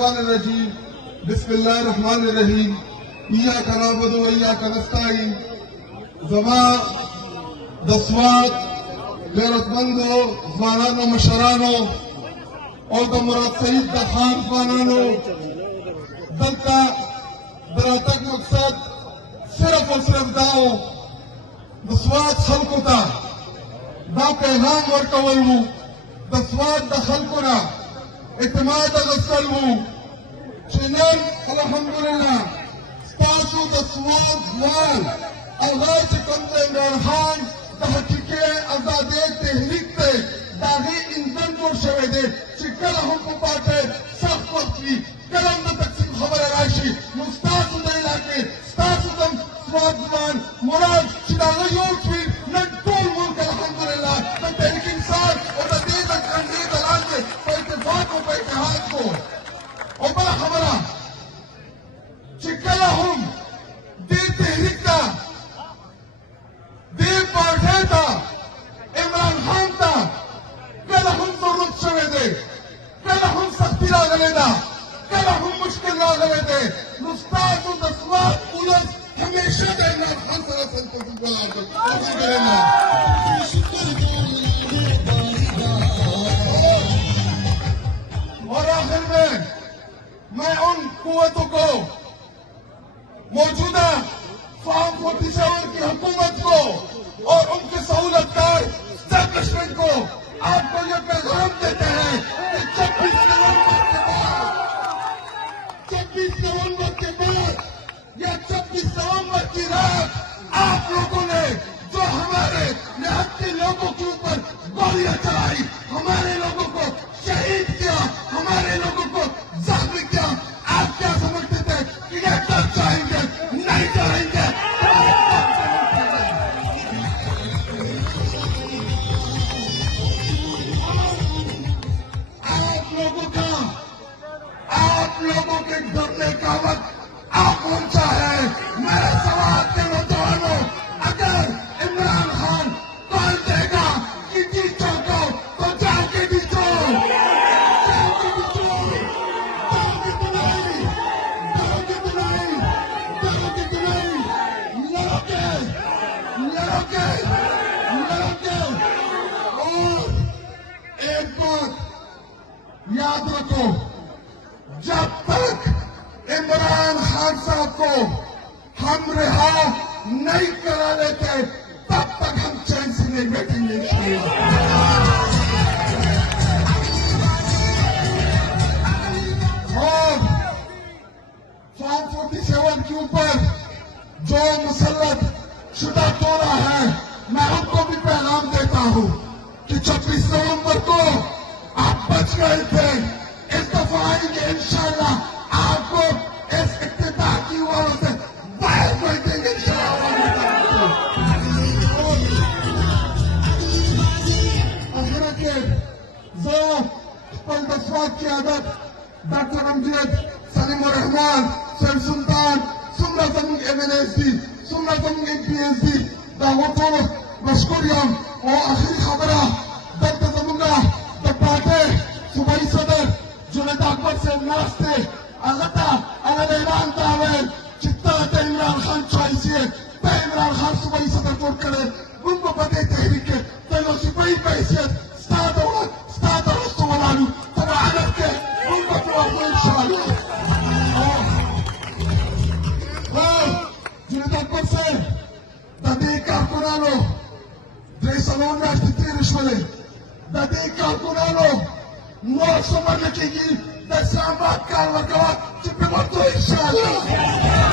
Minesh-shaytanir-rajim. Bismillahir-rahmanir-rahim. Iyyaka na'budu wa iyyaka nasta'in. Zama daswat गैरतमंदो जवानानो मशरानो और द मुराद सईद द खान जवानानो दल का बरातक मकसद सिर्फ और सिर्फ दाओ दस्वात खलकुता दा पैगाम वर्कवलू दस्वात द खलकुना इतमाद गसलू चनन अल्हम्दुलिल्लाह स्तासु दस्वात वाल आगाज कंदे इमरान खान तहकीके आजादे तहरीक ते दागी इंधन जोड़ शवे दे चिकल हम को पाटे सख्त वक्त की कलम न तकसीम खबर राशि मुस्तासु दे इलाके स्तासु दम स्वादमान मुराद चिदागा यूर की न टोल मुल्क अल्हम्दुलिल्लाह न तहरीक इंसान और न देश कंट्री दलाल से पर इत्तेफाक को पर इत्तेहाद को और बड़ा खबरा चिकल हम दे तहरीक का दे पार्टे था इमरान खान था कल हम जरूरत शवे दे कल हम सख्ती लागले दा कल हम मुश्किल लागले दे मुस्ताद दस्वात पुलिस हमेशा दे इमरान खान सरा संतोष बला दो और आखिर में मैं उन कुव्वतों को मौजूदा फार्म 47 की हुकूमत को और उनके सहूलतकार एस्टैब्लिशमेंट को आपको ये पैगाम देते हैं कि 26 नवंबर के बाद या 26 नवंबर की रात आप लोगों ने जो हमारे निहत्ते लोगों के ऊपर गोलियां चलाई, हमारे लोगों को शहीद किया, हमारे लोगों को जख्मी किया, आप क्या समझते थे कि ये डर जाएंगे? नहीं जाएंगे। आप लोगों के डरने का वक्त आ पहुंचा है। मेरा सवाल के नौजवानों, अगर इमरान खान कॉल देगा कि जीतो तो जाके जीतो, लड़ोगे। और एक बात याद रखो, जब तक इमरान खान साहब को हम रिहा नहीं करा लेते तब तक हम चैन से नहीं बैठेंगे। और फॉर्म 47 के ऊपर जो मुसल्लत शुदा तोड़ा है, मैं उनको भी पैगाम देता हूं कि 26 नवंबर को आप बच गए थे, इस दफा आएंगे इंशाल्लाह आपको इस इत्तेफाक की वजह से बाहर कर देंगे इंशाल्लाह। के जो दस्वात की आदत डॉक्टर अमजद सलीम रहमान सर सुल्तान सुमरा जमुन MNSD सुमरा जमुन MPSD दावतो मशकूरियम और आखिरी खबरा दर्द जमुना दपाटे सुबाई सदर जुनेद अकबर से नास्ते अगता अगलेरान तावेल चित्ता इमरान खान चॉइसिए पे इमरान खान सुबाई सदर को करे उनको पते तहरीक के तेलो सिपाही पैसियत स्टार्ट और सुवलालू तब आदत के उनको जवाब इंशाल्लाह। जुनेद अकबर से ददी कारकुनानो दे सलोन राष्ट्रीय रिश्वले ददी कारकुनानो no somos aquí de Samba, Carlos, Chipimonto, inshallah.